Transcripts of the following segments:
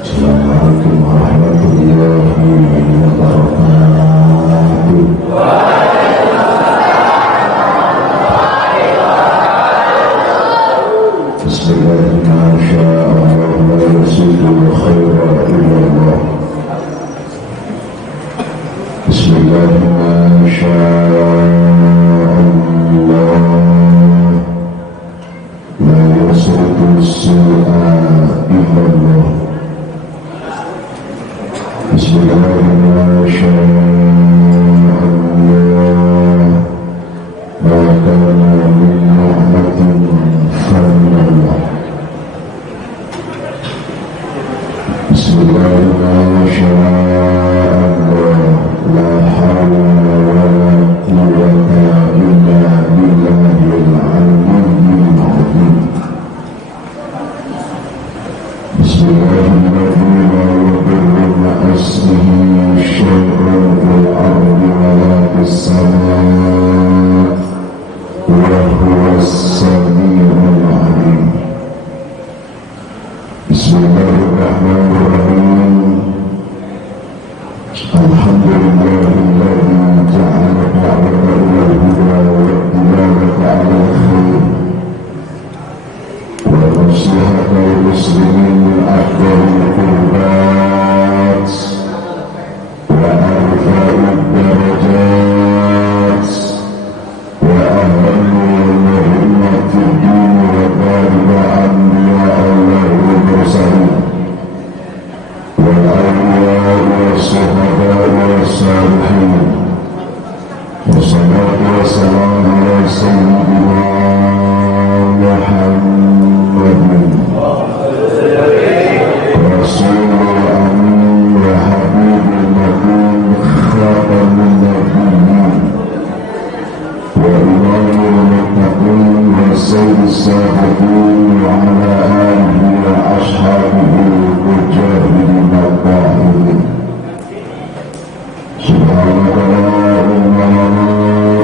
Assalamualaikum warahmatullahi wabarakatuh. Bismillahirrahmanirrahim. La yasidu khaira illallah. Bismillahirrahmanirrahim. La yasidu su'a illallah. Bismillahirrahmanirrahim. Ma kana min ni'matin faminallah. Bismillahirrahmanirrahim. La hawla wa la quwwata illa billahil aliyyil azim. Bismillahirrahmanirrahim. Asmihi syai'un fil ardi wa la fis samaa wa huwas sami'ul alim. Bismillahirrahmanirrahim. Alhamdulillahilladzi ja'ala da'wata ilal huda wa dilawata 'alal khair wa nasihata lil muslimin min afdalil qurbat wa arfa'id darajat wa ahammu muhimmatid din wa qariba anbiya Allah wa mursalin wal awliya was-shuhada was-salihin. Wassalatu wassalamu ala sayyidina Muhammadin Rasulul amin wa habibul makin khatamun nabiyyin wa imamul muttaqin wa sayyidis sabiqin wa ala alihi wa ashabihi mujahidin al-tahirin. Subhanaka la ilma lana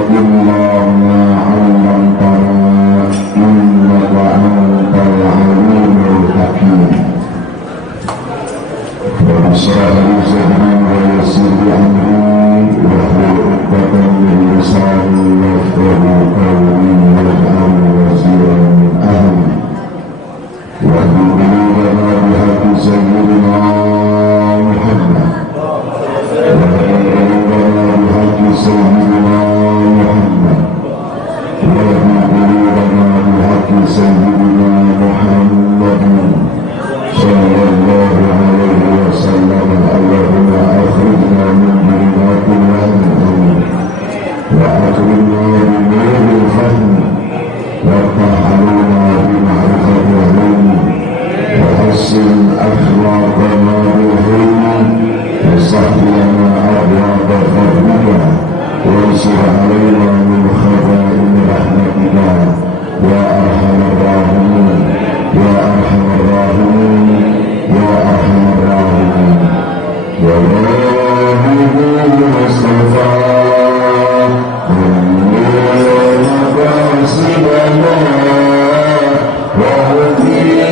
illa ma 'allamtana innaka antal alimul hakim. Rabbi shrah li sadri wa yassir li amri wahlul 'uqdatam min lisani yafqahu qawli waj'al waziran min ahli wahdud qulubana bihaqqi sayyidina Muhammad Sayyidina Muhammad wa qulubana bihaqqi sayyidina Muhammadin sallallahu alaihi wasallam. Allahumma akhrijna min dhulumatil wahmi wa akrimna bi nuril fahmi wa ta'aluna bi ma'rifatil ilmi wa hassin akhlaqana bil hilmi wa sahhilna abwaaba fadlika وانصر علينا من خزائن رحمتك يا ارحم الراحمين يا ارحم الراحمين يا ارحم الراحمين. والله المصطفى مقاصدنا وهدينا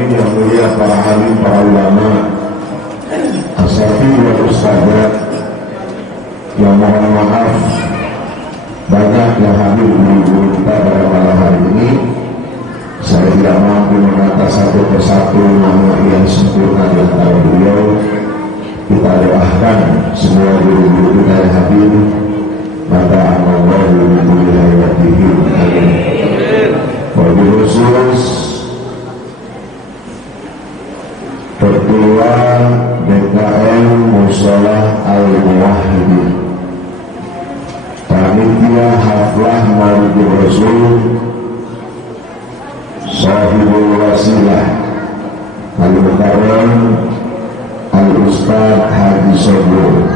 hadirin yang mulia, para alim, para ulama, asatidz dan ustadzat yang mohon maaf banyak yang hadir di guru kita pada malam hari ini. Saya tidak mampu mengata satu persatu nama yang sempurna di antara beliau. Kita doakan semua guru-guru kita yang hadir, maka Allah wilayatihim. Amin. Wabil khusus Ketua BKM Musholah Al-Muwahhidin, Panitia Haflah Maulid Rasul, Sahibul Wasilah Al-Mukarram Al-Ustadz Haji Sobur,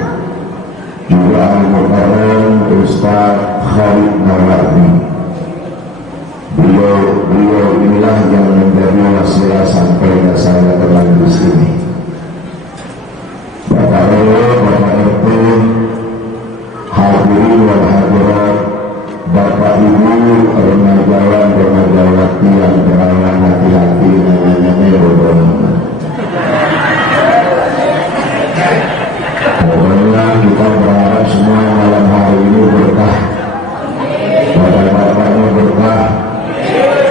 juga Al-Mukarram Ustadz Khalid Nawawi. Beliau inilah yang menjadi wasilah sampai saya terlanjur di sini. Bapak RW, Bapak RT, hadirin wal hadirat, Bapak Ibu, remajawati yang berawan hati-hati, namanya Merodon. Pokoknya kita berharap semua malam hari ini berkah, bapak-bapaknya berkah,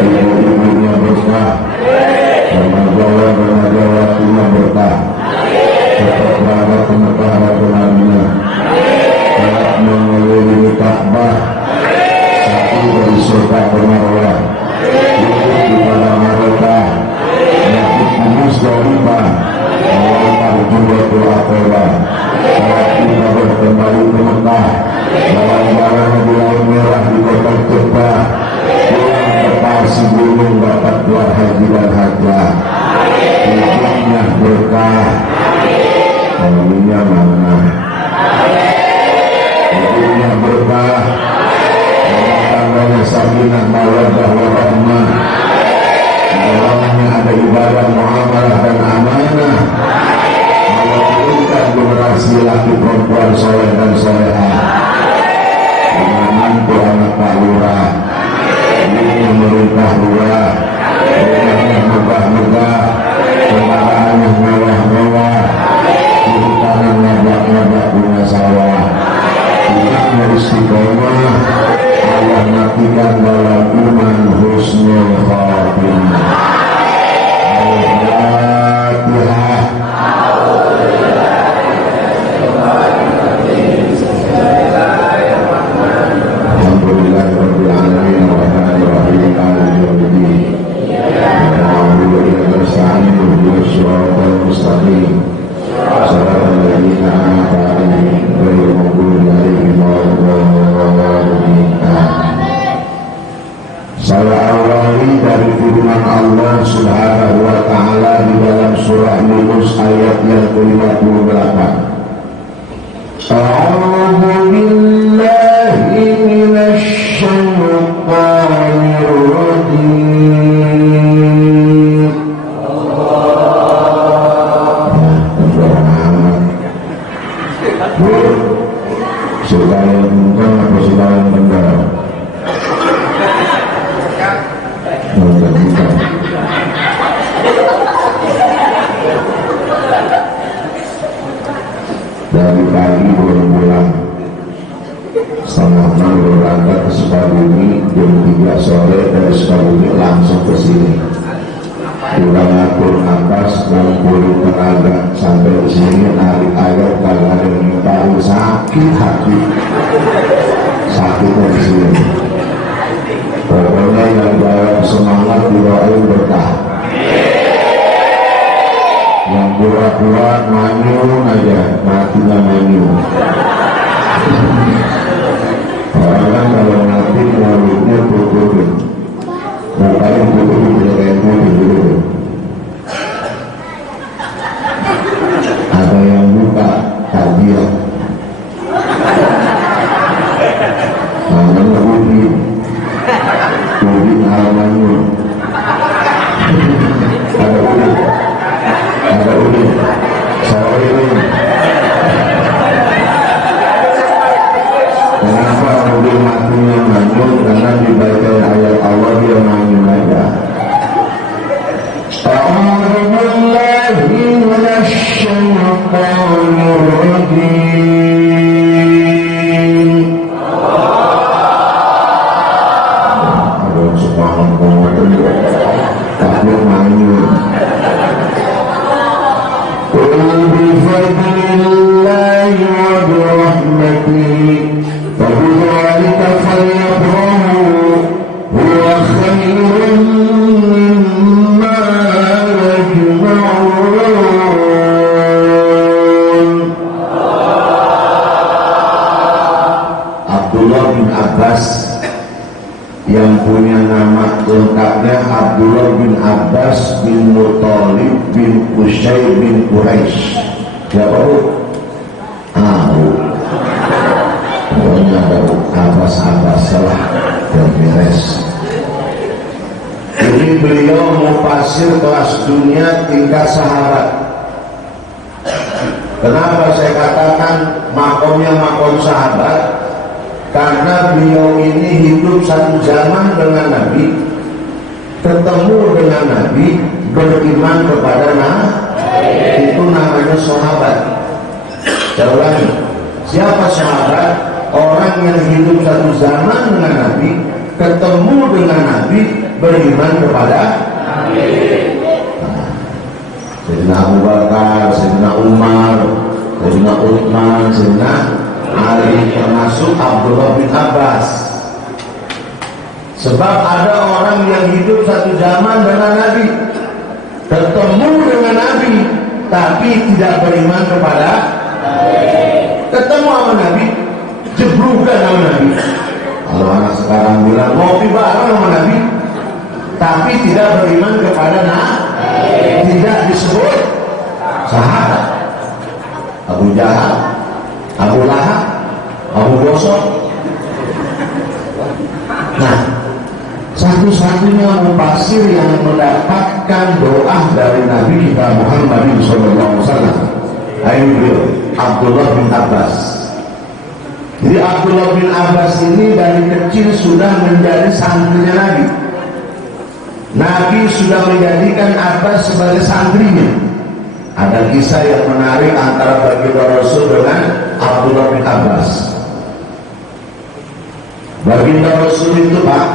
ibu-ibunya berkah, remajawatinya berkah, tetap berada kemegahan Rabbuna, telah mengelilingi Ka'bah, satu dari surga bermarwah, duduk di padang Arafah, nyakit di Musdalifah, melangkah Jumratul Aqabah, saat kita kembali ke Mekah, jalan-jalan di Laut Merah di kota Jeddah, pasti gunung dapat buat haji dan hajah, hidupnya berkah, hidupnya mana, hidupnya berkah, rumah tangganya sakinah mawaddah warahmah, dalamnya ada ibadah muamalah dan amanah, melahirkan generasi laki perempuan soleh dan solehah, dengan mantu anak Pak Lurah, ini merintah luar, rumahnya megah-megah, kendaraannya mewah-mewah, hutanan nabak-nabak bunga sawah, hidupnya istiqomah, Allah matikan dalam iman husnul khatimah. Al-Fatihah. Alhamdulillahirabbil alamin arrahmanir rahim maliki yaumiddin. Alhamdulillah nasta'in ihdinas siratal mustaqim. Shiratal ladzina an'amta 'alaihim ghairil maghdubi 'alaihim waladdallin. Saya awali dari firman Allah Subhanahu wa ta'ala di dalam surah Yunus ayat yang ke-58. A'udzu billahi minasy syaithanir rajim. Sudah yang bukan apa sudah yang benar? Dari pagi baru pulang, setengah 6 berangkat ke Sukabumi, jam 3 sore dari Sukabumi langsung ke sini. Kurang atur nafas dan pulih tenaga sampai di sini, narik air kalau ada yang paling sakit hati, sakitnya di sini. Pokoknya yang jawab semangat doain berkah. Yang pura-pura manyun aja, matinya manyun. Orang kan kalau mati mulutnya tutupin, mukanya tutupin tidak kayak putih gitu. Ada yang buka hadiah, namanya putih. Udin al-Manyun, ada Udin, sore ini. Kenapa Udin matinya manyun? Karena dibaca ayat Allah dia manyun aja. yang punya nama lengkapnya Abdullah bin Abbas bin Muttalib bin Qusay bin Quraisy. Siapa bu? Pokoknya ada Abbas salah dan beres. Ini beliau mufasir kelas dunia tingkat sahabat. Kenapa saya katakan makomnya makom sahabat? Karena beliau ini hidup satu zaman dengan Nabi, ketemu dengan Nabi, beriman kepada Nabi, itu namanya sahabat. Saya ulangi, siapa sahabat? Orang yang hidup satu zaman dengan Nabi, ketemu dengan Nabi, beriman kepada Nabi. Sayyidina Abu Bakar, Sayyidina Umar, Sayyidina Uthman, Sayyidina Ali, termasuk Abdullah bin Abbas. Sebab ada orang yang hidup satu zaman dengan Nabi, ketemu dengan Nabi, tapi tidak beriman kepada Nabi. Ketemu sama Nabi, jeblukan sama Nabi. Kalau anak sekarang bilang ngopi bareng sama Nabi, tapi tidak beriman kepada Nabi, tidak disebut sahabat. Abu Jahal, Abu Lahab, Abu Gosok. Nah, satu-satunya mufasir yang mendapatkan doa dari Nabi kita Muhammad SAW, beliau Abdullah bin Abbas. Jadi Abdullah bin Abbas ini dari kecil sudah menjadi santrinya Nabi. Nabi sudah menjadikan Abbas sebagai santrinya. Ada kisah yang menarik antara baginda Rasul dengan Abdullah bin Abbas. Baginda Rasul itu Pak,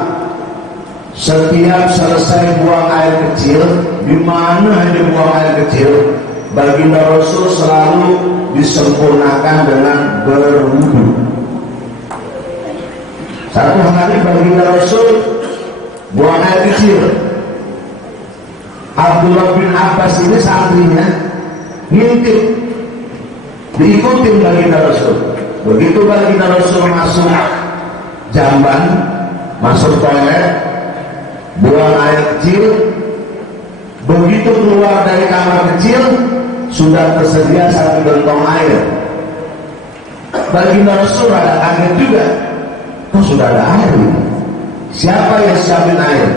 setiap selesai buang air kecil, di mana hanya buang air kecil, baginda Rasul selalu disempurnakan dengan berwudu. Satu hari baginda Rasul buang air kecil. Abdullah bin Abbas ini santrinya ngintip, diikutin baginda Rasul. Begitu baginda Rasul masuk jamban, masuk toilet, buang air kecil, begitu keluar dari kamar kecil sudah tersedia satu gentong air. Baginda Rasul ada kaget juga, kok sudah ada air? Siapa yang siapin air?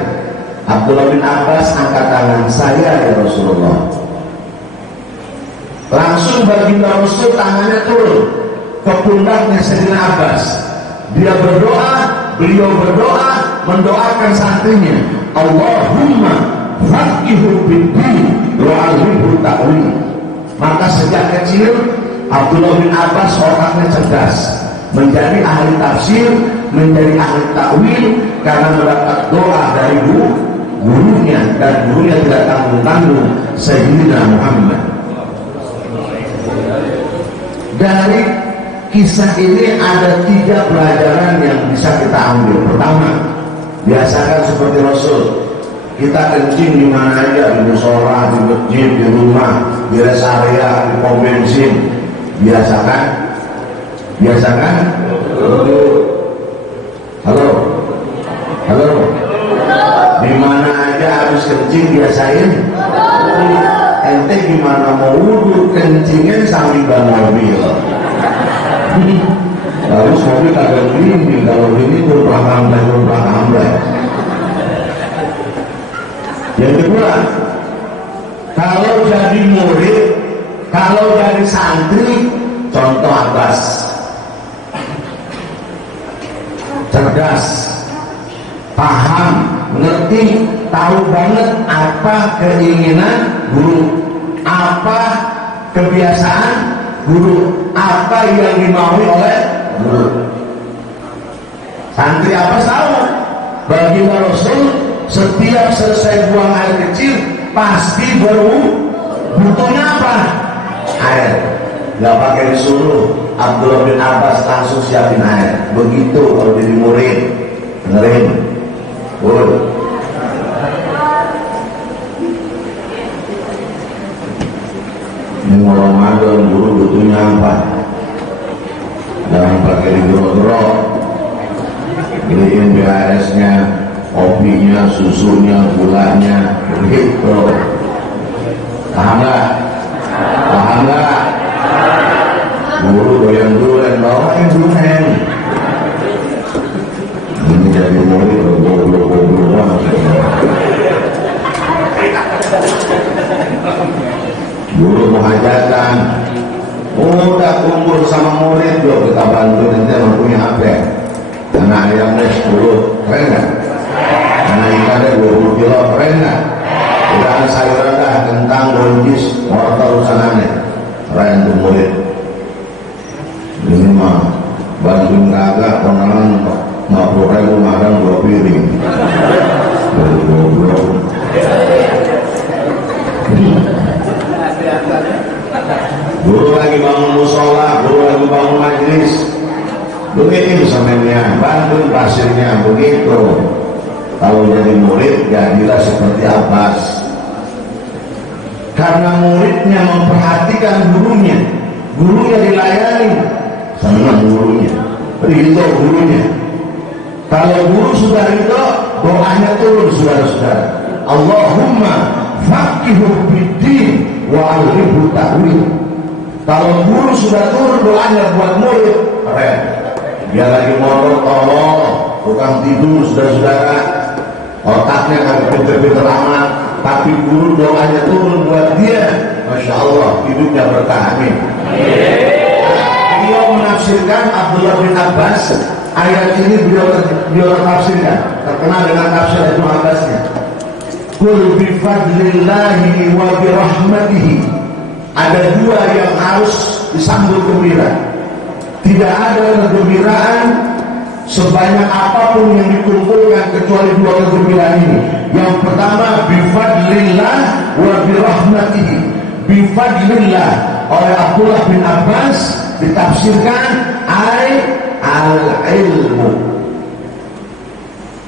Abdullah bin Abbas angkat tangan, saya ya Rasulullah. Langsung baginda Rasul tangannya turun ke pundaknya Sayyidina Abbas. Dia berdoa, beliau berdoa, mendoakan santrinya, Allahumma faqihu fid-din wa 'allimhu ta'wil. Maka sejak kecil Abdullah bin Abbas otaknya cerdas, menjadi ahli tafsir, menjadi ahli takwil karena mendapat doa dari gurunya, dan gurunya tidak tanggung-tanggung, Sayyidina Muhammad. Dari kisah ini ada 3 pelajaran yang bisa kita ambil. Pertama, biasakan seperti Rasul, kita kencing di mana aja, di musola, di masjid, di rumah, di rest area, di pom bensin. Biasakan. Halo. Di mana aja harus kencing biasain. Ente gimana mau wudhu, kencingnya sambil ban mobil. Harus mobil kagak gini, kalau gini kurang hambai. Yang kedua, kalau jadi murid, kalau jadi santri, contoh Abbas, cerdas, paham, mengerti, tahu banget apa keinginan guru, apa kebiasaan guru, apa yang dimaui oleh guru. Santri apa tahu? Baginda Rasul setiap selesai buang air kecil pasti butuhnya apa? Air. Gak pakai disuruh. Abdullah bin Abbas langsung siapin air. Begitu kalau jadi murid. Dengerin. Ini mau Ramadan, guru butuhnya apa? Jangan pakai digorok-gorok. Beliin BHS-nya, kopinya, susunya, gulanya, begitu. Paham nggak? Paham nggak? Guru doyan duren, bawain duren. Ini jadi murid goblok-goblok banget. Guru mengajarkan, udah kumpul sama murid, yuk kita bantu nanti yang punya HP. Karena ayamnya 10, keren nggak? Karena ikannya 20 kilo, keren nggak? Udah sayuran dah, kentang, buncis, wortel, usangannya, keren tuh murid. Ini mah bantuin kagak, kondangan 50.000 makan 2 piring. Dari goblok. Guru lagi bangun musola, guru lagi bangun majelis, begitu semennya, bantuin pasirnya, begitu. Kalau jadi murid, jadilah seperti Abbas. Karena muridnya memperhatikan gurunya, gurunya dilayani, senang gurunya, begitu gurunya. Kalau guru sudah itu, doanya turun, saudara-saudara. Allahumma faqihu fiddin wa allimhu ta'wil. Kalau guru sudah turun doanya buat murid, keren. Dia lagi mondok, tolong, tukang tidur, saudara-saudara, otaknya kan pinter-pinter amat, tapi guru doanya turun buat dia, masya Allah, hidupnya berkah. Amin. Beliau menafsirkan Abdullah bin Abbas, ayat ini beliau tafsirkan, terkenal dengan tafsir Ibnu Abbasnya. Qul bi fadlillahi wa bi rahmatihi. Ada dua yang harus disambut gembira. Tidak ada kegembiraan sebanyak apapun yang dikumpulkan kecuali dua kegembiraan ini. Yang pertama bifadlillah wa birahmatihi. Bifadlillah oleh Abdullah bin Abbas ditafsirkan al-ilmu,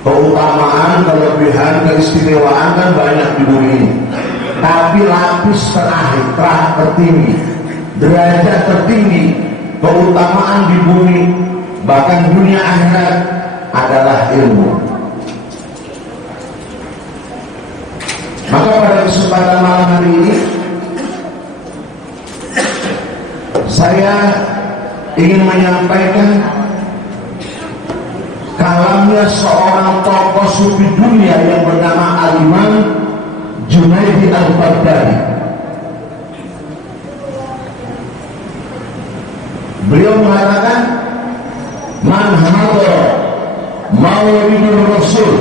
keutamaan, kelebihan, keistimewaan kan banyak di bumi ini. Tapi lapis terakhir, tertinggi, derajat tertinggi, keutamaan di bumi, bahkan dunia akhirat adalah ilmu. Maka pada kesempatan malam hari ini, saya ingin menyampaikan kalamnya seorang tokoh sufi dunia yang bernama Al-Imam Junaidi Al-Baghdadi. Beliau mengatakan, man hadara maulidul rasul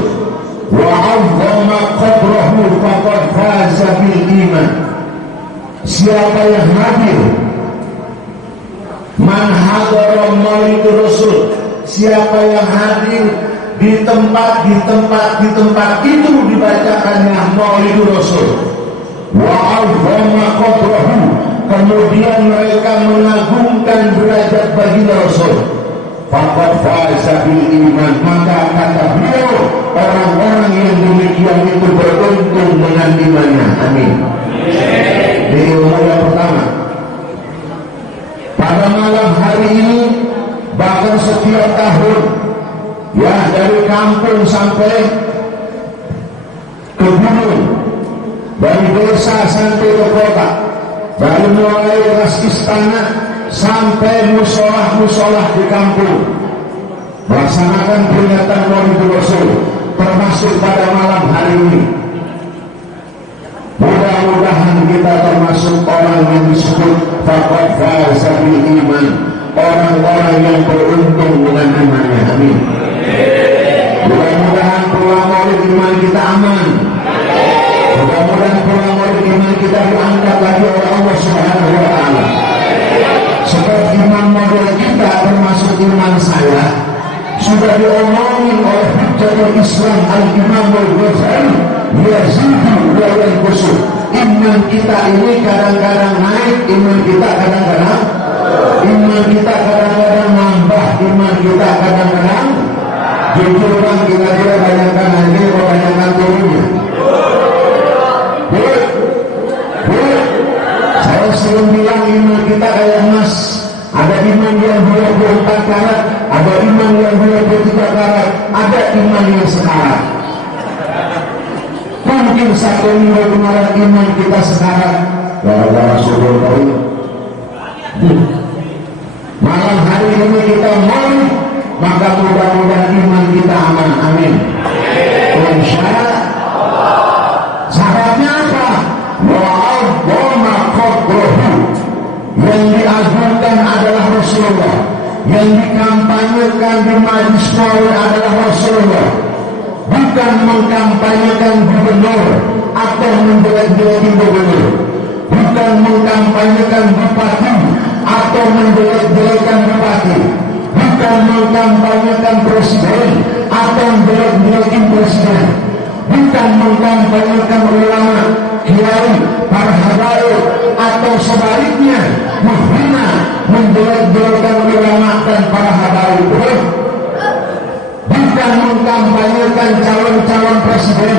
wa 'azzama qadrahu faqad faza bil iman. Siapa yang hadir, man hadara maulidul rasul, siapa yang hadir di tempat itu dibacakannya Maulidul Rasul, wa 'azzama qadrahu, kemudian mereka mengagungkan derajat baginda Rasul, faqad faza bil iman, maka kata beliau orang-orang yang demikian itu beruntung dengan imannya. Amin. Ini ilmu yang pertama. Pada malam hari ini, bahkan setiap tahun, ya, dari kampung sampai ke gunung, dari desa sampai ke kota, dari mulai ras istana sampai musolah di kampung, melaksanakan peringatan Maulidul Rasul, termasuk pada malam hari ini. Mudah-mudahan kita termasuk orang yang disebut faqad faza bil iman, orang-orang yang beruntung dengan imannya. Amin. Mudah-mudahan pulang Maulid iman kita diangkat lagi oleh Allah Subhanahu wa Ta'ala. Sebab iman model kita termasuk iman saya sudah diomongin oleh Hujjatul Islam Al-Imam Al-Ghazali, yazidu wa yanqusu. Iman kita ini kadang-kadang naik, iman kita kadang-kadang nambah, iman kita kadang-kadang jujur bang, kita tidak bayangkan nanti kebanyakan turunnya. Saya sering bilang iman kita kayak emas. Ada iman yang 24 karat, ada iman yang 23 karat, ada iman yang sekarat. Mungkin satu minggu kemarin iman kita sekarat gara-gara subuh tadi. Malam hari ini kita mau, maka mudah-mudahan iman kita aman. Amin. Insya Allah. Syaratnya apa? Wa'adhama qadruhu. Yang diagungkan adalah Rasulullah, yang dikampanyekan di Majlis Maulid adalah Rasulullah, bukan mengkampanyekan gubernur atau menjelek-jelekan gubernur, bukan mengkampanyekan bupati atau menjelek-jelekan bupati, bukan mengkampanyekan presiden atau menjelek-jelekan presiden, bukan mengkampanyekan ulama, kiai, para habaib, atau sebaliknya menghina, menjelek-jelekan ulama dan para habaib, bukan mengkampanyekan calon-calon presiden,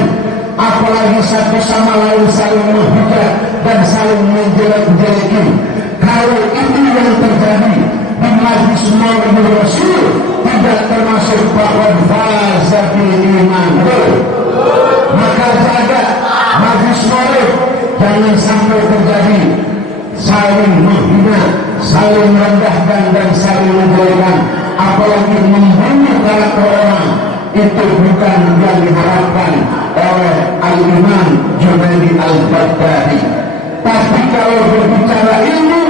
apalagi satu sama lain saling menghujat dan saling menjelek-jelekan. Kalau itu yang terjadi di Majlis Maulid Rasul, tidak termasuk bahwa fasa bil iman. Maka jaga Majlis Maulid, jangan sampai terjadi saling menghina, saling merendahkan dan saling menjelekan, apalagi membunuh karakter orang. Itu bukan yang diharapkan oleh Al-Imam Junaidi Al-Baghdadi. Tapi kalau berbicara ilmu,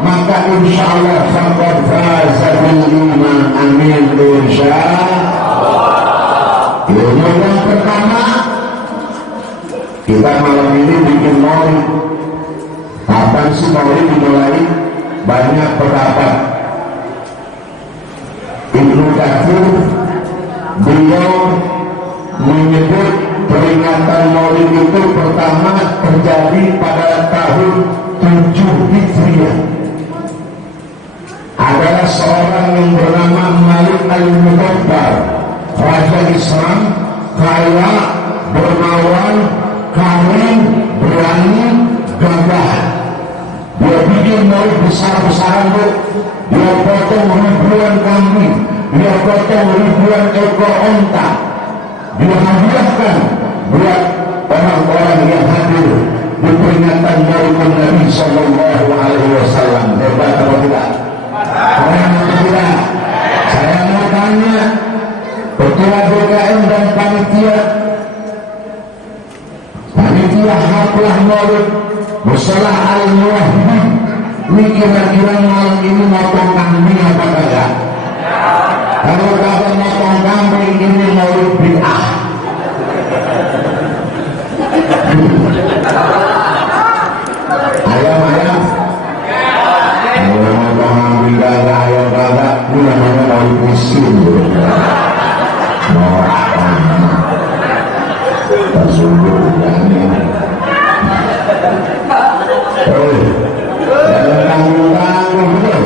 maka insya Allah faqad faza bil iman. Amin. Insya Allah. Ilmu yang pertama, kita malam ini bikin maulid. Kapan sih maulid dimulai? Banyak pendapat. Ibnu Katsir beliau menyebut peringatan maulid itu pertama terjadi pada tahun 7 Hijriah. Adalah seorang yang bernama Malik Al-Mudabbir, raja Islam, kaya, dermawan, kawin, berani, gagah. Dia bikin maulid besar-besaran, dia potong ribuan kambing, dia potong ribuan ekor onta, dia hadiahkan buat orang-orang yang hadir di peringatan maulid Nabi Sallallahu Alaihi Wasallam. Hebat atau tidak? Keren atau tidak? Saya mau tanya ketua BKM dan panitia haflah maulid Musalah Al-Muwahhidin, ini kira-kira malam ini motong kambing apa enggak? Kalau kagak motong kambing, ini maulid bid'ah. Ayam-ayam, kalau motong kambing kagak, ayam kagak, ini namanya maulid miskin. Tersungguh ini. Jangan tanggung-tanggung betul.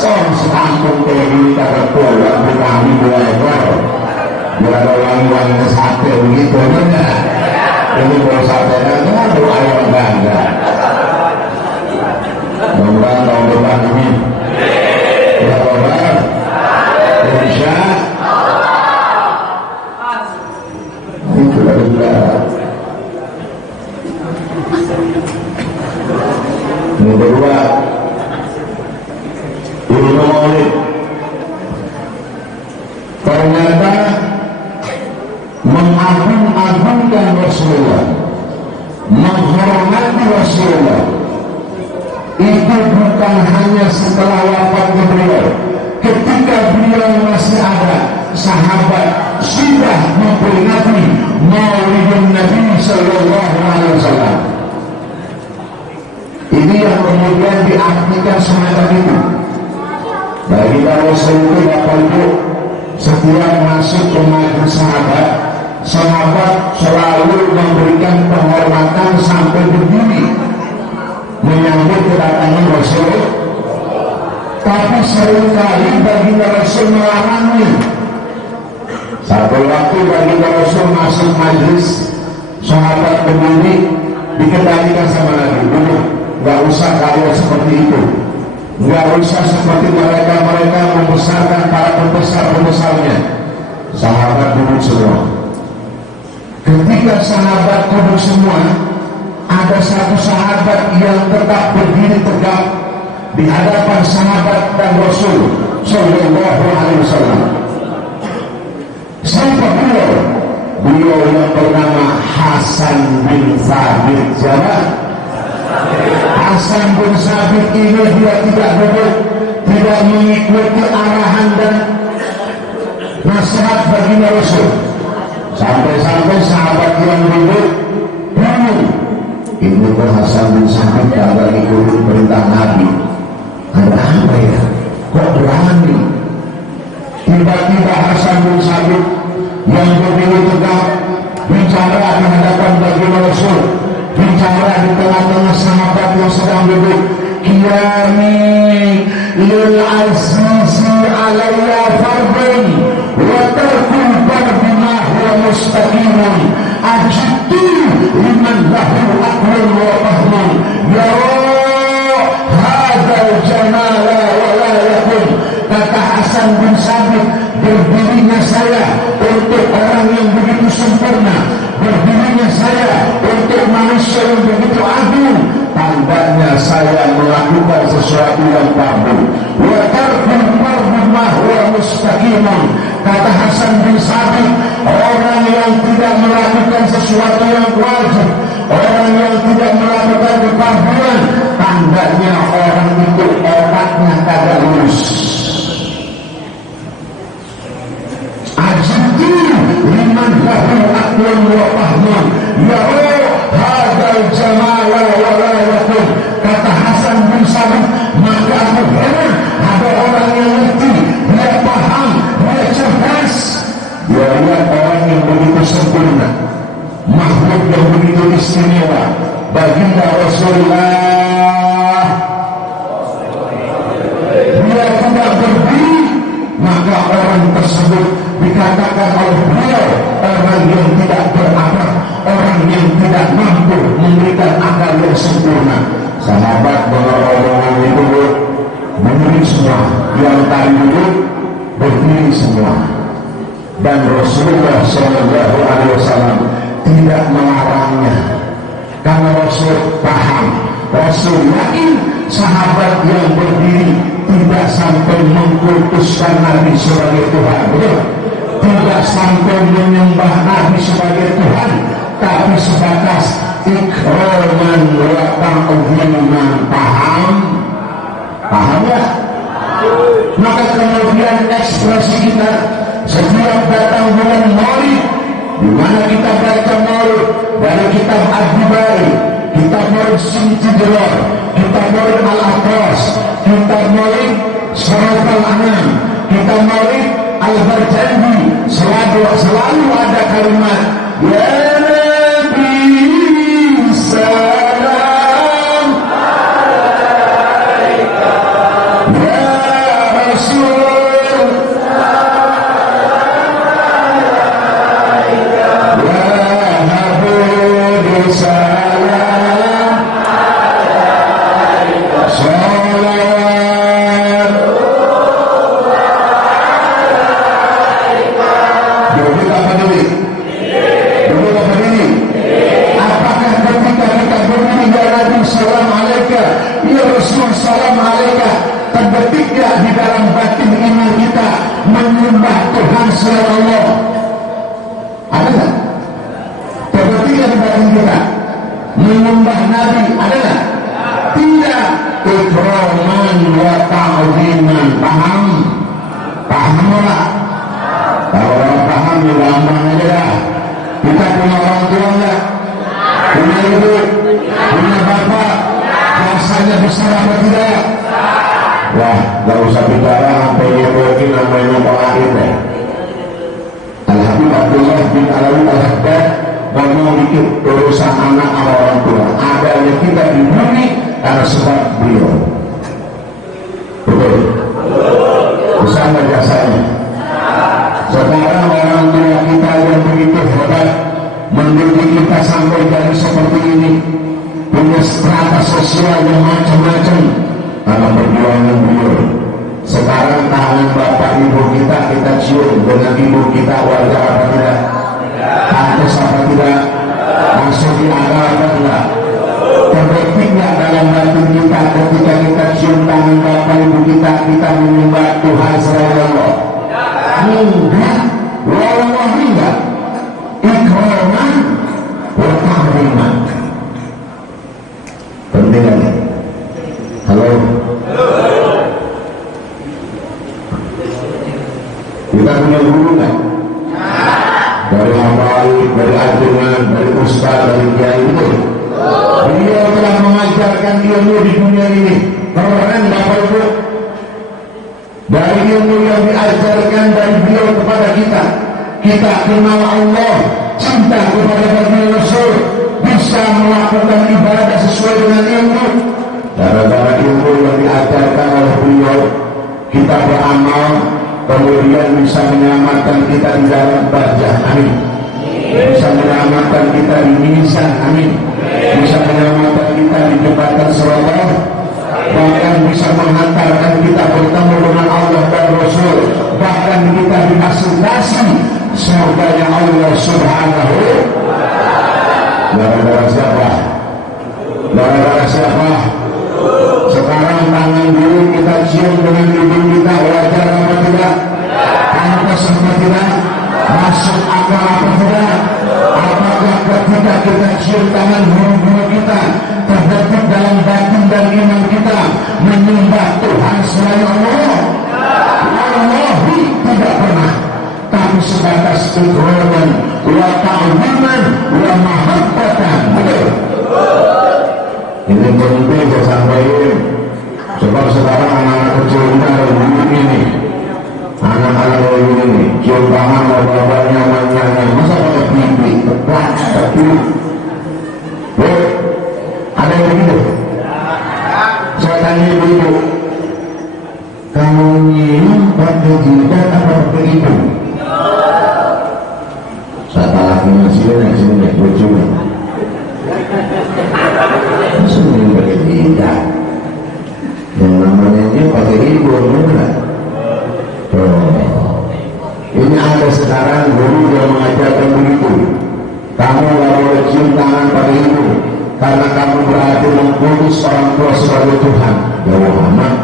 Sekampung ini kata keluar di kami 2 ekor. Biar ada wangi-wangi sate begitu aja. Ini kalau sate kan ada ayam ganda. Mudah-mudahan tahun depan ini ya Allah, insya itu adalah yang kedua, ilmu maulid ternyata mengagung-agungkan Rasulullah, menghormati Rasulullah. Itu bukan hanya setelah wafatnya beliau, ketika beliau masih ada, sahabat sudah memperingati Maulidun Nabi Sallallahu Alaihi Wasallam. Ini yang kemudian diartikan semacam itu. Bagi kalau itu Bapak Ibu, setiap masuk ke majelis sahabat, sahabat selalu memberikan penghormatan sampai berdiri menyambut kedatangan Rasul. Tapi seringkali bagi Rasul melarangnya. Satu waktu bagi Rasul masuk majelis, sahabat berdiri dikendalikan sama Nabi, nggak usah kalian seperti itu, nggak usah seperti mereka membesarkan para pembesarnya. Sahabat duduk semua. Ketika sahabat duduk semua, ada satu sahabat yang tetap berdiri tegak di hadapan sahabat dan Rasul Sallallahu Alaihi Wasallam. Siapa beliau? Beliau yang bernama Hasan bin Thabit. Siapa? Hasan bin Thabit ini dia tidak duduk, tidak mengikuti arahan dan nasihat bagi Rasul. Sampai-sampai sahabat yang duduk bingung. Ini kok Hasan bin Thabit kagak ikuti perintah Nabi? Ada apa ya? Kok berani? Tiba-tiba Hasan bin Thabit yang berdiri tegak bicara di hadapan baginda Rasul, bicara di tengah-tengah sahabat yang sedang duduk. Qiyami lil azizi alayya fardun wa tarkul fardi ma huwa mustaqimun ajitu liman lahu aqlun wa fahmun ya hadzal jamala wa la yakun. Kata Hasan bin Thabit, berdirinya saya untuk orang yang begitu sempurna, berdirinya saya untuk manusia yang begitu agung, tandanya saya melakukan sesuatu yang fardu. Wa tarkul fardi ma huwa mustaqimun. Kata Hasan bin Thabit, orang yang tidak melakukan sesuatu yang wajib, orang yang tidak melakukan kefarduan, tandanya orang itu otaknya kagak lurus. Liman lahu aqlun wa fahmun ya hadzal jamala wa la yakun. Kata Hasan bin Thabit, maka aku heran ada orang yang ngerti, dia paham, dia cerdas, dia lihat orang yang begitu sempurna, makhluk yang begitu istimewa, baginda Rasulullah, dia tidak berdiri, maka orang tersebut dikatakan oleh beliau orang yang tidak berakal, orang yang tidak mampu memberikan akal yang sempurna. Sahabat orang itu berdiri semua, yang tadi duduk berdiri semua, dan Rasulullah Sallallahu Alaihi Wasallam tidak melarangnya karena Rasul paham, Rasul yakin sahabat yang berdiri tidak sampai mengkultuskan Nabi sebagai Tuhan, betul? Tidak sampai menyembah Nabi sebagai Tuhan, tapi sebatas ikraman wa ta'ziman. Paham ya? Maka kemudian ekspresi kita setiap datang bulan Maulid, di mana kita baca Maulid dari kitab Ad-Dubai, kitab Maulid Sintijelor, kitab Maulid Al-Aqras, kitab Maulid Surat Al-Anam, kitab Maulid Al-Barjandi, selalu ada kalimat ya Nabi salam alaika, ya Rasul salam alaika, ya Habib salam alaika, salawat. Duduk apa diri? Duduk apa diri? Apakah ketika kita berdiri ya Nabi salam alaika, ya Rasul salam alaika, terbetik gak di dalam batin iman kita menyembah Tuhan selain Allah? Ada gak? Terbetik gak di batin kita menyembah Nabi? Ada gak? Tidak. Ikraman wa ta'ziman. Paham? Paham lah. Kalau orang paham ini gampang aja dah. Kita punya orang tua enggak? Punya ibu? Punya bapak? Rasanya besar apa tidak? Wah, gak usah bicara sampai ini namanya pelahin deh. Al-Habib Abdullah bin Alawi Al-Haddad ngomong dikit urusan anak sama orang tua. Adanya kita di bumi karena sebab beliau. Betul? Besar jasanya. Sekarang orang tua kita yang begitu hebat mendidik kita sampai jadi seperti ini, punya strata sosial yang macam-macam karena perjuangan beliau. Sekarang tangan bapak ibu kita cium dengan ibu kita, wajar apa tidak? Pantas apa tidak? Masuk di akal apa tidak? Terbetik nggak dalam batin kita ketika kita cium tangan bapak ibu kita menyembah Tuhan selain Allah? Enggak, wallahi enggak. Ikraman wa tahriman. Penting kan? Halo. Kita punya guru kan? Dari hafail, dari ajaran, dari ustaz, dari kiai itu. Beliau telah mengajarkan ilmu di dunia ini. Keren Bapak Ibu. Dari ilmu yang diajarkan dari beliau kepada kita, kita kenal Allah, cinta kepada Nabi Rasul, bisa melakukan ibadah sesuai dengan ilmu. Gara-gara ilmu yang diajarkan oleh beliau, kita beramal, kemudian bisa menyelamatkan kita di dalam barzah. Amin. Bisa menyelamatkan kita di mizan. Amin. Bisa menyelamatkan kita di jembatan Sirat, bahkan bisa menghantarkan kita bertemu dengan Allah dan Rasul, bahkan kita difasilitasi surganya Allah Subhanahu. Gara-gara siapa? Gara-gara siapa? Sekarang tangan dulu kita cium dengan hidung kita, wajar apa tidak? Pantas apa tidak? Masuk akal apa tidak? Apakah ketika kita cium tangan guru-guru kita terdetik dalam batin dan iman kita menyembah Tuhan selain Allah? Wallahi tidak pernah. Tapi sebatas ikraman wa ta'ziman wa mahabbatan. Betul? Ini penting saya sampaikan. Sebab sekarang anak-anak kecil kita ada ini. Anak-anak ini cium tangan bapaknya manjanya, masa pakai pipi, tepat, tapi ada yang begitu. Saya tanya ibu, kamu nyium pakai jidat apa pakai hidung? Saya tanya sini, lucu. Sini pakai jidat. Yang namanya ini pakai hidung, benar? Ini ada sekarang guru yang mengajarkan begitu. Kamu gak boleh cium tangan pada ibu, karena kamu berarti mengkudus orang tua sebagai Tuhan. Jauh amat.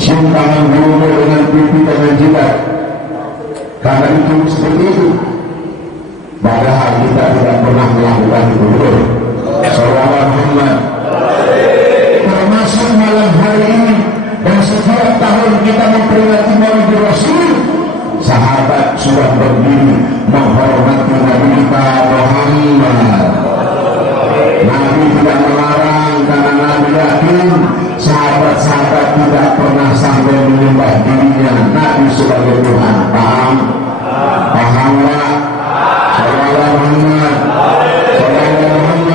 Cium tangan guru dengan pipi dengan jidat, karena itu seperti itu. Padahal kita tidak pernah melakukan itu. Sallallahu Muhammad. Termasuk malam hari ini dan setiap tahun kita memperingati Maulid Rasul, sahabat sudah berdiri menghormati Nabi kita Muhammad. Nabi tidak melarang karena Nabi yakin sahabat-sahabat tidak pernah sampai menyembah dirinya Nabi sebagai Tuhan. Paham? Paham nggak? Sallallahu Muhammad. Sallallahu Muhammad.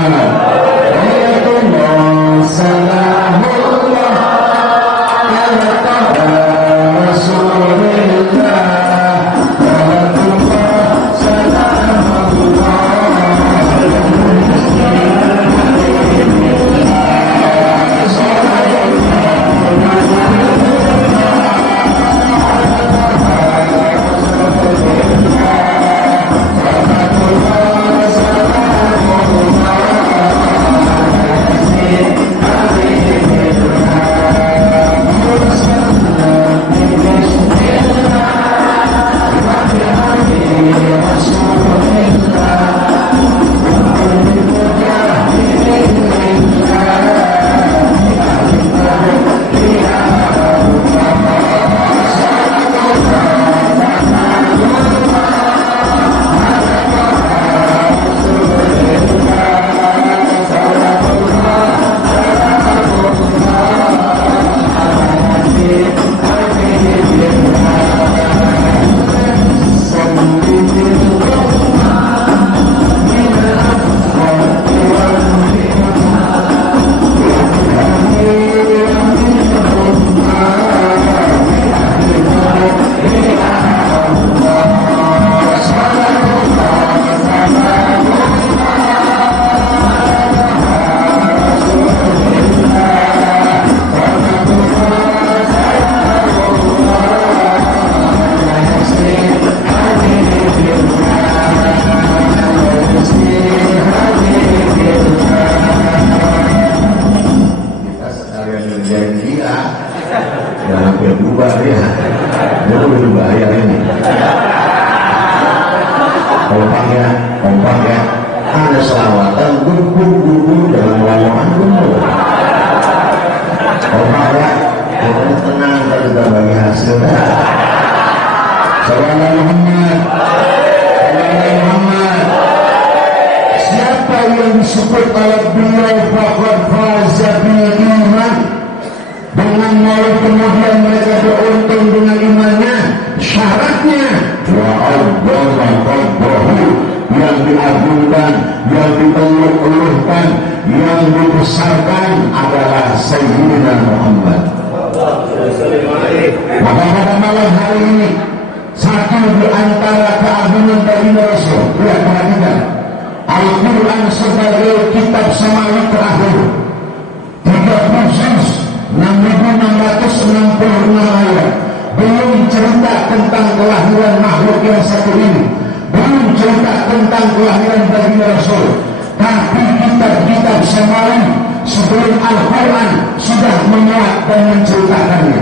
kalau beliau faqad faza bil iman, dengan maut kemudian mereka beruntung dengan imannya. Syaratnya wa adzama qabbahu, yang diagungkan, yang dieluk-elukkan, yang dibesarkan adalah Sayyidina Muhammad. Maka pada malam hari ini satu di antara keagungan dari Rasul, lihat perhatikan, Al-Quran sebagai kitab samawi terakhir, 30 juz, 6.666 ayat, belum cerita tentang kelahiran makhluk yang satu ini, belum cerita tentang kelahiran dari Rasul, tapi kitab-kitab samawi sebelum Al-Quran sudah memuat dan menceritakannya.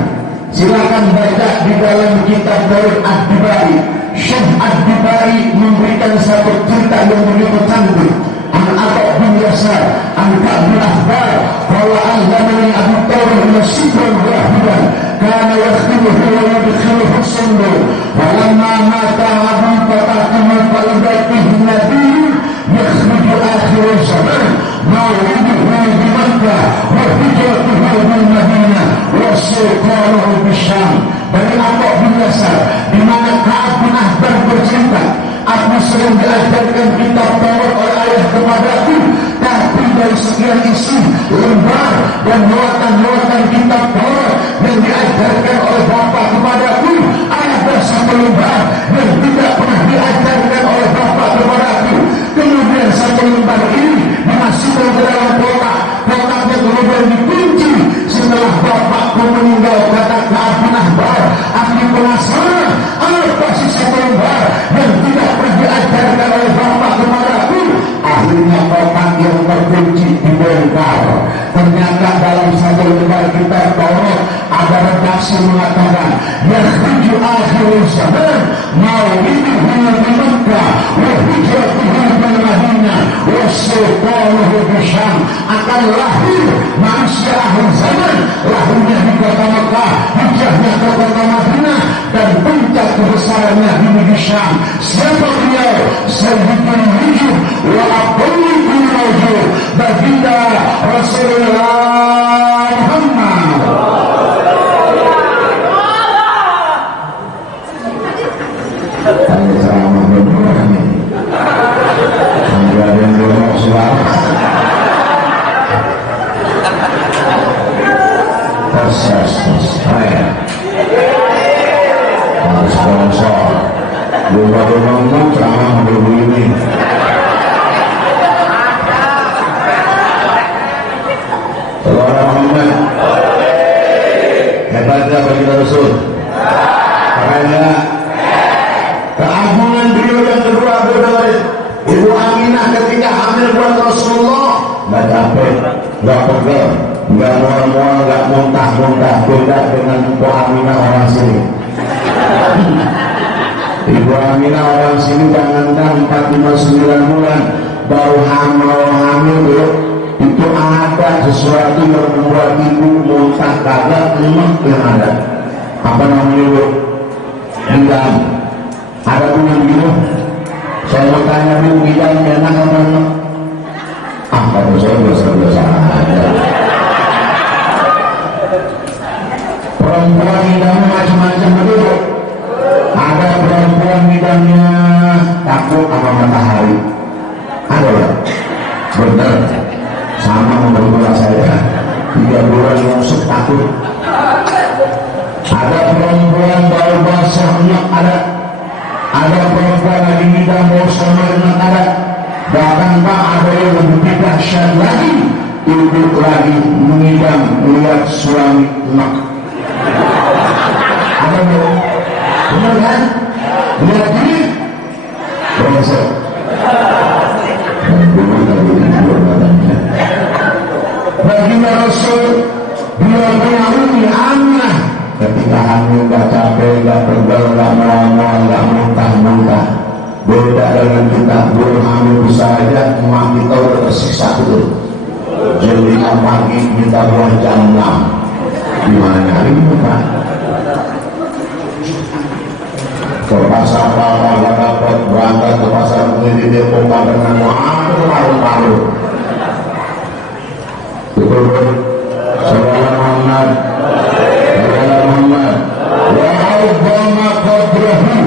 Silakan baca di dalam kitab Daud Ad-Dibari. Syekh Ad-Dibari memberikan satu cerita yang begitu cantik. An-Aqa' bin Yasar, An-Ka'b bin Ahbar, bahwa al-Zamani Abu Tawrih ila Sidran Rahiban, kana yakhtibuhu wa yudkhiluhu sundur, walamma mata Abu Fatahumul Falibatihi Nabi yakhruju akhir zaman, mawliduhu di Makkah, wa hijratuhu bil Madinah, wa sultanuhu bisyam. Dari Aqa' bin Yasar, di mana Ka'b bin Ahbar bercerita, aku sering diajarkan kitab Taurat oleh ayah kepadaku, tapi dari sekian isi lembar dan muatan-muatan kitab Taurat yang diajarkan oleh bapak kepadaku, ada satu lembar yang tidak pernah diajarkan oleh bapak kepadaku. Kemudian satu lembar ini dimasukkan ke dalam kotak, kotaknya kemudian dikunci. Setelah bapakku meninggal, kata Ka'b bin Ahbar, aku penasaran apa sih satu lembar yang tidak pernah diajarkan oleh bapak kepadaku. Akhirnya kotak yang terkunci dibongkar. Ternyata dalam satu lembar kitab Taurat ada redaksi mengatakan, yakhruju akhir zaman, mauliduhu bi Makkah, wa hijratuhu bil Madinah, wa sultanuhu bisyam. Akan lahir manusia akhir zaman, lahirnya di kota Makkah, hijrahnya ke kota Madinah, dan puncak kebesarannya di Syam. Siapa beliau? Sayyidul wujud wa abdul wujud, baginda Rasulullah Muhammad. Hanya ceramah berdua nih, sampai ada yang belum suara. Proses saya harus sponsor. Belum baru nonton ceramah begini. Saudara Muhammad, hebatnya bagi Rasul. Karena keagungan beliau yang kedua adalah Ibu Aminah ketika hamil buat Rasulullah, nggak capek, nggak pegel, nggak mual-mual, nggak muntah-muntah. Beda dengan Ibu Aminah orang sini. Ibu Aminah orang sini jangankan 4-5-9 bulan baru hamil dulu, itu ada sesuatu yang membuat ibu muntah kagak emak yang ada. Apa namanya bu? Bidang. Ada pun yang gitu. Saya mau tanya bu, bidang enak apa enak? Kata saya biasa-biasa aja. Perempuan bidangnya macam-macam begitu. Ada perempuan bidangnya takut sama matahari. Ada ya? Benar. Sama memberitahu saya 3 bulan langsung takut. Ada perempuan baru basah enak ada perempuan lagi bidang mau sama enak ada. Bahkan tak ada yang lebih dahsyat lagi, ibu lagi mengidam melihat suami enak. Ada belum? Benar kan? Lihat ini bangsa baginda Rasul beliau punya umi Aminah ketika hamil gak capek, gak pegel, gak mual-mual, gak muntah-muntah. Beda dengan kita belum hamil bisa aja emak kita udah tersiksa betul. Jadi pagi kita buang jam 6 gimana nyari muka ke pasar bawah gak dapat berangkat ke pasar ini di Depok dengan malu-malu turun. Sallallahu Muhammad. Sallallahu Muhammad. Wa a'zama qadrahu.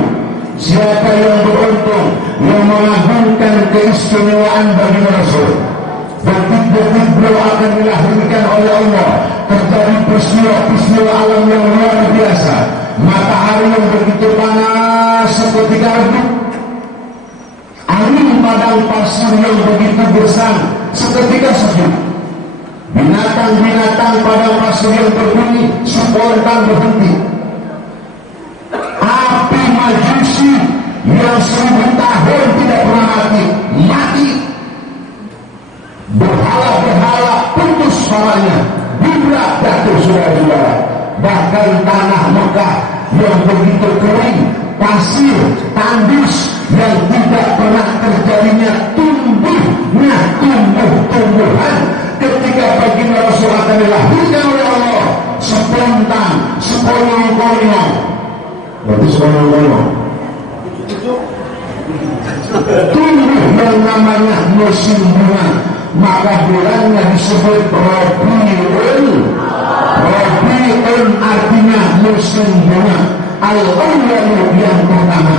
Siapa yang beruntung yang mengagungkan keistimewaan bagi Rasul. Betul-betul beliau akan dilahirkan oleh Allah. Terjadi peristiwa-peristiwa alam yang luar biasa. Matahari yang begitu panas seperti gardu, angin padang pasir yang begitu besar seketika sejuk, binatang-binatang padang pasir yang berbunyi spontan berhenti, api majusi yang 1000 tahun tidak pernah mati, berhala-berhala putus suaranya, bila jatuh saudara-saudara. Bahkan tanah Mekah yang begitu kering, pasir, tandus yang tidak pernah terjadinya tumbuh-tumbuhan ketika baginda Rasul akan dilahirkan oleh Allah spontan, sekonyong-konyong. Berarti sekonyong-konyong tumbuh yang namanya musim bunga, maka bulannya disebut Rabiul. Rabiul artinya musim bunga, al-awwal yang pertama.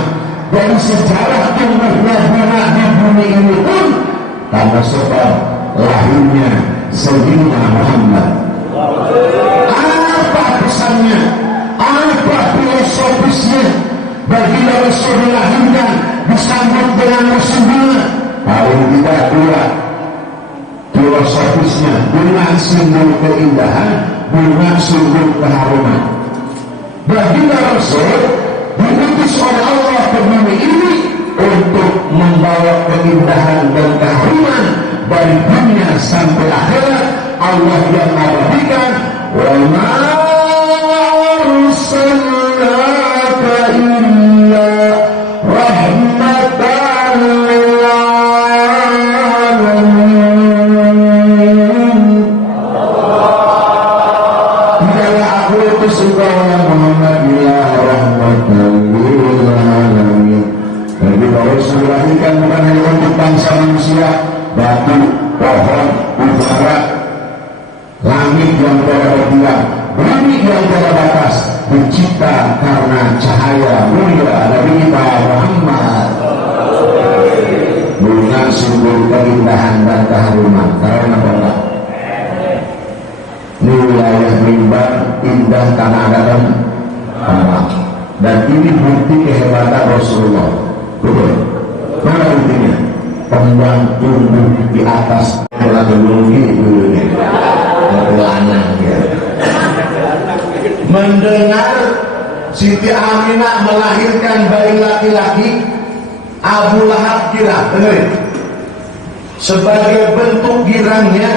Dari sejarah tumbuhnya bunga di bumi ini pun karena sebab lahirnya Sayyidina Muhammad. Apa pesannya? Apa filosofisnya? Baginda Rasul dilahirkan disambut dengan musim bunga. Paling tidak dua filosofisnya: bunga simbol keindahan, bunga simbol keharuman. Baginda Rasul diutus oleh Allah ke bumi ini untuk membawa keindahan dan keharuman dari dunia sampai akhirat. Allah yang abadikan, wa ma arsalnaka illa rahmatan lil alamin. Tidaklah aku utus engkau Muhammad illa rahmatan lil alamin. Jadi Rasul dilahirkan bukan hanya untuk bangsa manusia, batu, pohon, udara, langit yang tiada berdiam, bumi yang tiada batas, dicipta karena cahaya mulia Nabi kita Muhammad. Bunga simbol keindahan dan keharuman. Karena apa? Ini wilayah mimbar indah tanah dan alam. Dan ini bukti kehebatan Rasulullah. Betul. Mana buktinya? Kembang tumbuh di atas teknologi dulunya. Lanang ya. Mendengar Siti Aminah melahirkan bayi laki-laki, Abu Lahab girang. Dengerin. Sebagai bentuk girangnya,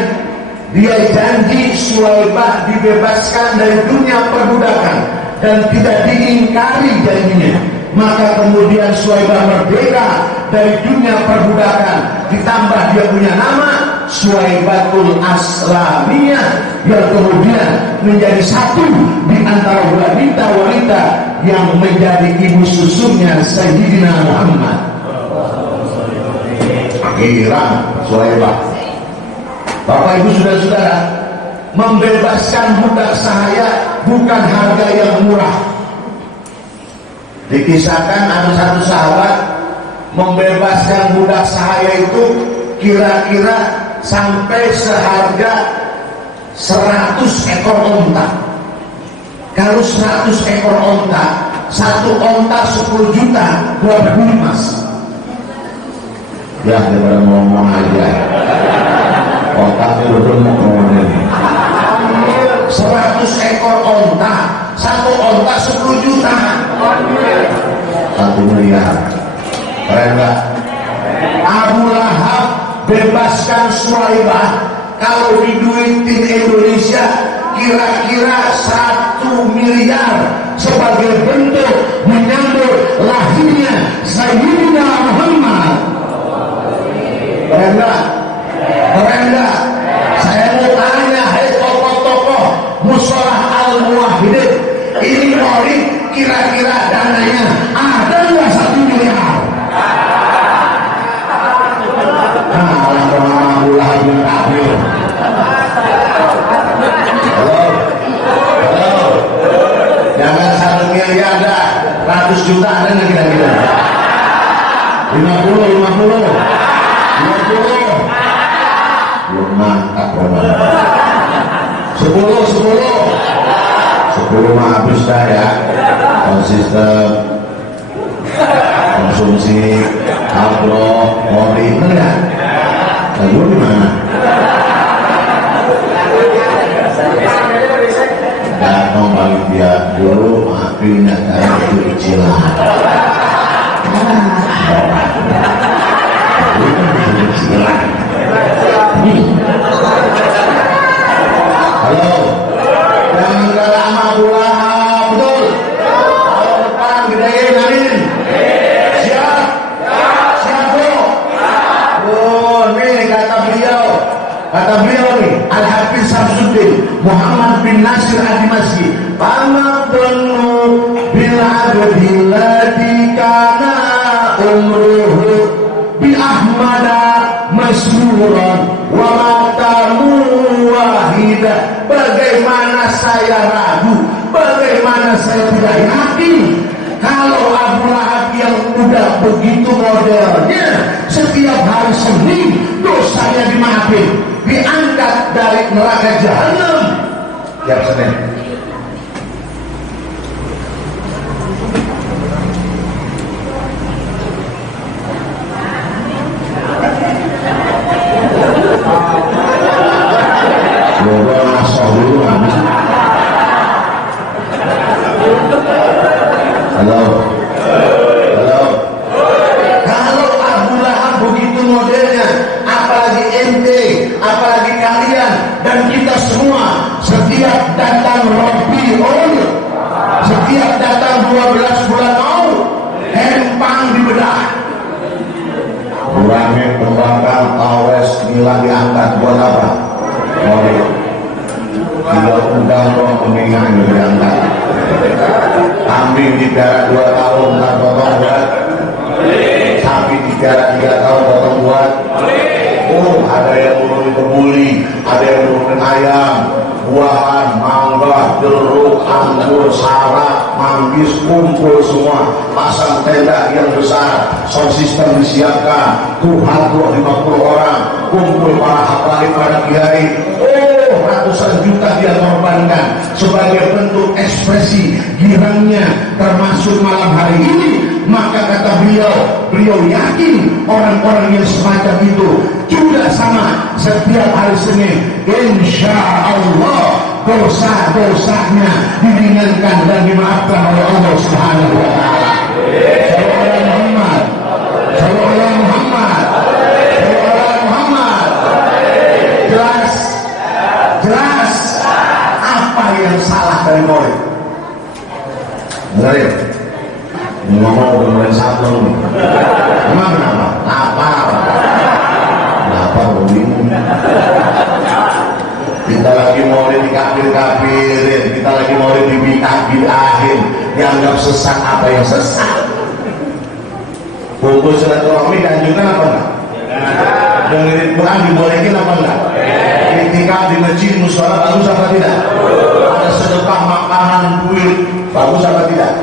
dia janji Suwaibah dibebaskan dari dunia perbudakan dan tidak diingkari janjinya. Maka kemudian Suwaibah merdeka dari dunia perbudakan, ditambah dia punya nama Suwaibatul Aslamiyah, yang kemudian menjadi satu di antara wanita-wanita yang menjadi ibu susunya Sayyidina Muhammad. Girang Suwaibah. Bapak Ibu saudara-saudara, membebaskan budak sahaya bukan harga yang murah. Dikisahkan ada satu sahabat membebaskan budak sahaya itu kira-kira sampai seharga 100 ekor onta. Kalau 100 ekor onta, satu onta 10 juta, 20 emas. Ya, daripada ngomong aja. Otaknya udah ngomong. 100 ekor onta, satu onta 10 juta. 1 miliar. Keren gak? Abu Lahab bebaskan Suwaibah, kalau diduitin Indonesia kira-kira 1 miliar sebagai bentuk menyambut lahirnya Sayyidina Muhammad. Keren gak? Keren gak? Saya mau tanya, hai tokoh-tokoh Musolah Al-Muwahhidin, ini maulid kira-kira dananya ada nggak 1 miliar? Nah, orang-orang yang kafir ya ada 100 juta ada nggak kira-kira? 50 belum mantap Roman. 10 mah habis dah ya. Konsisten konsumsi agro mori bener ya? Lalu di mana? Datang balik dia dulu maafin saya itu kecilan. Halo, jangan lama pula, betul. Tahun depan gedein, amin. Siap, bro. Oh, nih kata beliau nih, Al-Hafiz Samsuddin Muhammad bin Nasir Ad-Dimashqi, "Pama penuh bila adillati kana umruhu bi Ahmada masyhuran wa matamu wahida." Bagaimana saya ragu, bagaimana saya tidak yakin kalau Abu Lahab yang udah begitu modelnya setiap hari Senin dosanya dimaafin, diangkat dari neraka jahanam tiap Senin. Semoga masuk dulu habis. Halo. Kalau Abu Lahab begitu modelnya, apalagi ente, apalagi kalian dan kita semua, setiap datang Rabiul, setiap datang 12 bulan mau, empang di bedah. Kurangnya pembakar awes gila diangkat buat apa? Kalau undang orang peningan diangkat. Kambing dipelihara 2 tahun tak potong buat, sapi dipelihara 3 tahun potong buat. Oh, ada yang urunin kebuli, ada yang urunin ayam, buahan, mangga, jeruk, anggur, sarak, manggis, kumpul semua, pasang tenda yang besar, sound system disiapkan, Tuhan 50 orang, kumpul para habaib, para kiai. Oh, ratusan juta dia korbankan sebagai bentuk ekspresi girangnya, termasuk malam hari ini. Maka kata beliau yakin orang-orang yang semacam itu juga sama setiap hari Senin, insya Allah dosa-dosanya diringankan dan dimaafkan oleh Allah Subhanahu wa Ta'ala. Sallallahu Muhammad. Jelas apa yang salah dari murid. Murid ngomong dengan satu, emang kenapa? Kenapa bingung? Kita lagi murid dikafir-kafirin, kita lagi murid dibid'ah-bid'ahin, dianggap sesat. Apa yang sesat? Kumpul silaturahmi dianjurkan apa enggak? Dengerin Quran dibolehin apa enggak? Ketika di masjid mushola bagus apa tidak? Ada sedekah makanan, duit, bagus apa tidak?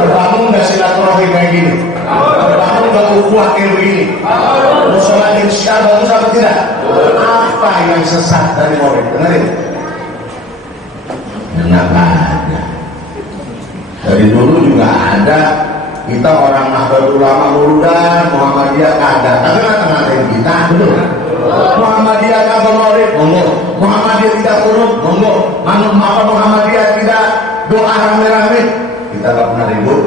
Terbangun nggak silaturahmi kayak gini? Terbangun nggak ukhuwah kayak begini? Mushola insya bagus apa tidak? Apa yang sesat dari murid? Dengerin. Enak aja. Dari dulu juga ada. Kita orang Nahdlatul Ulama Murudan, Muhammadiyah ada. Tapi ngatain kita betul. Muhammadiyah kagak murid, monggo. Muhammadiyah tidak turun, monggo. Muhammadiyah tidak doa rame-rame, kita gak pernah ribut.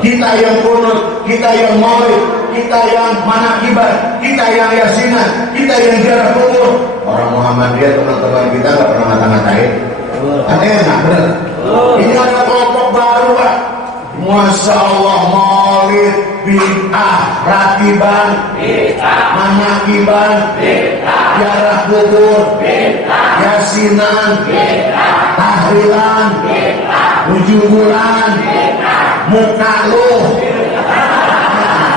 Kita yang kunut, kita yang murid, kita yang manakibat, kita yang yasinan, kita yang ziarah kubur. Orang Muhammadiyah teman-teman kita gak pernah ngata-ngatain. Kan enak bener. Ini ada kelompok baru Pak. Masya Allah, maulid bid'ah, ratiban bid'ah, manakiban bid'ah, ziarah kubur bid'ah, yasinan bid'ah, tahlilan bid'ah, 7 bulan bid'ah, muka lu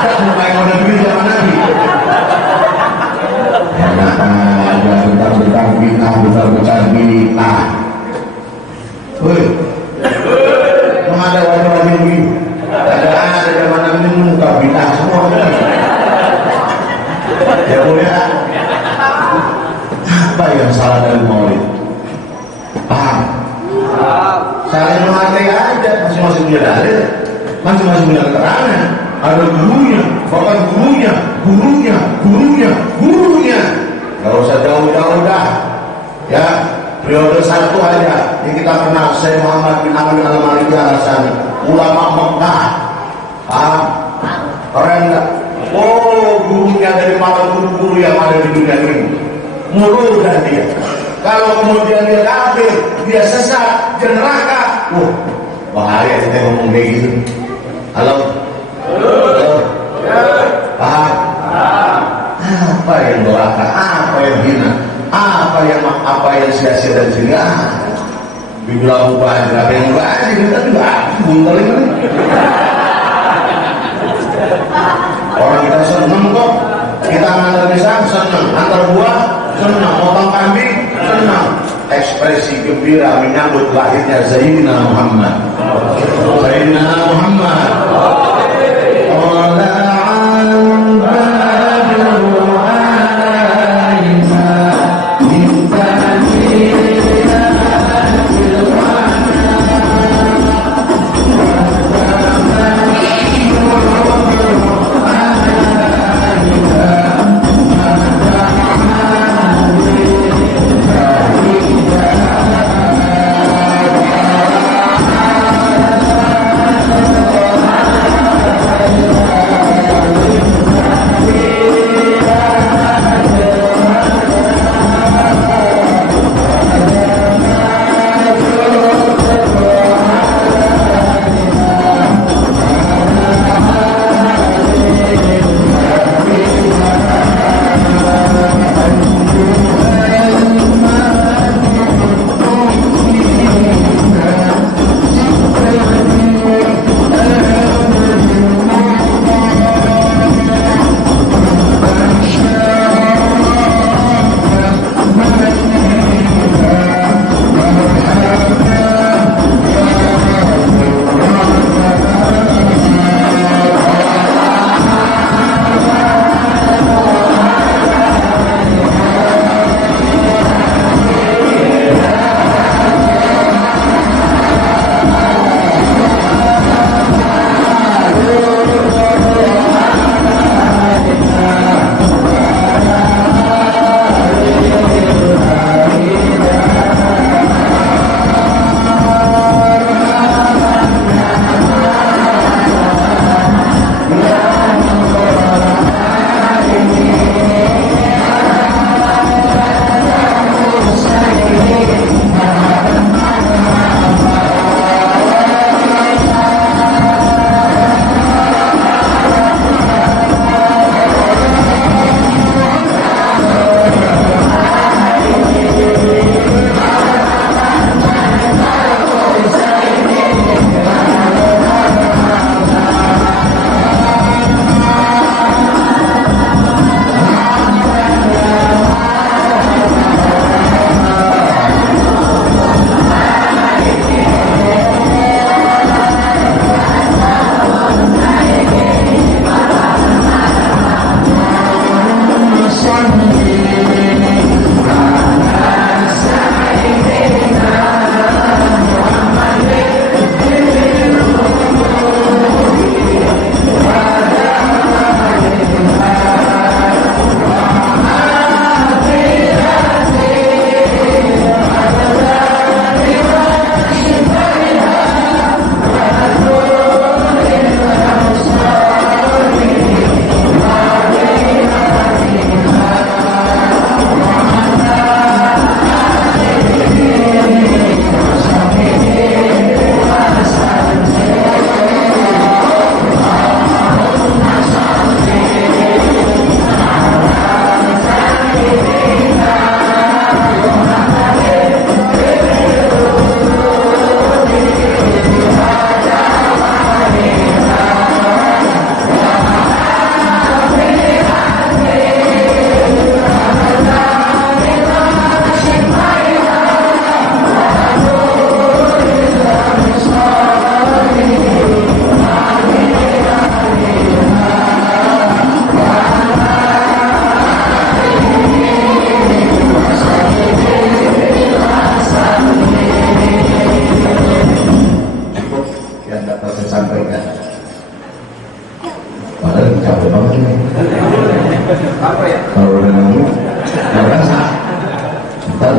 ada muka yang udah begini zaman Nabi. Kenapa ada bentar-bentar bid'ah, bentar-bentar bid'ah? Woi, ada Apa yang salah dari maulid? Paham? Saling menghargai aja, masing-masing punya dalil, masing-masing punya keterangan. Ada gurunya, bahkan gurunya. Kalau usah jauh-jauh dah, ya. Periode satu aja yang kita kenal, Syekh Muhammad bin Abdul Al-Maliki Al-Hassani, ulama Mekah. Paham? Keren gak? Oh, gurunya dari para guru-guru yang ada di dunia ini. Mudah dia. Kalau kemudian dia kafir, dia sesat, dia neraka. Bahaya kita ngomong kayak gitu. Halo? Paham? Apa yang neraka? Apa yang hina? Apa yang sia-sia dan sehingga dibilang ubah berapa yang ubah kita juga buntel ini. Orang kita senang kok, kita ngantar pisang senang, antar buah senang, potong kambing senang. Ekspresi gembira menyambut lahirnya Sayyidina Muhammad.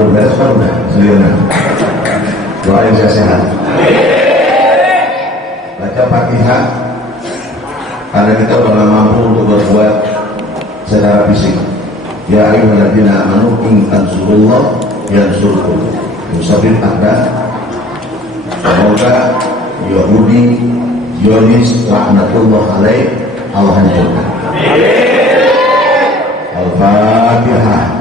beres kan udah seliana. Doain saya sehat. Baca Fatihah karena kita belum mampu untuk berbuat secara fisik. Ya ayyuhalladzina amanu in tansurullah yansurkum. Musafir Anda. Semoga Yahudi Yonis laknatullah alaih Allah hancurkan. Al-Fatihah.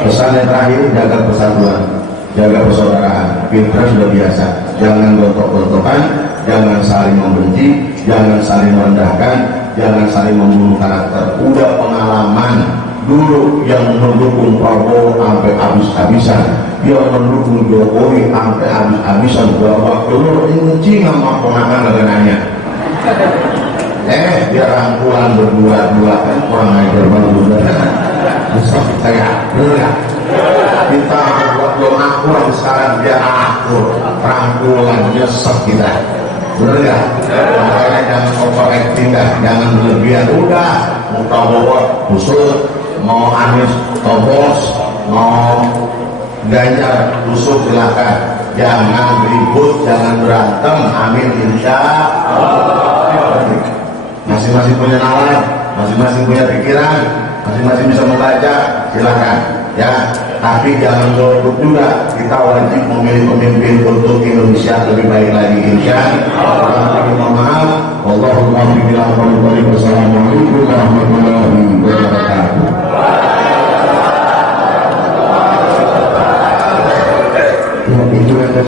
Pesan yang terakhir, jaga persatuan, jaga persaudaraan. Kita sudah biasa, jangan gontok-gontokan, jangan saling membenci, jangan saling merendahkan, jangan saling membunuh karakter. Udah pengalaman dulu yang mendukung Prabowo sampai habis-habisan, yang mendukung Jokowi sampai habis-habisan. Bapak dulu ini sama ponakan negaranya. Dia rangkulan berdua-dua kan kurang ajar banget. Besok saya bener kita buat doa kurang sekarang dia akur rangkulan nyesek kita bener ya. Makanya jangan overacting dah, jangan berlebihan. Udah mau Prabowo busuk, mau Anies tobos, mau Ganjar busuk silakan. Jangan ribut, jangan berantem. Amin insya Allah. Masing-masing punya nalar, masing-masing punya pikiran, masing-masing bisa membaca, silakan ya. Tapi jangan golput juga. Kita wajib memilih pemimpin untuk Indonesia lebih baik lagi insya Allah. Mohon maaf. Wallahul muwaffiq ila aqwamit thoriq. Wassalamualaikum.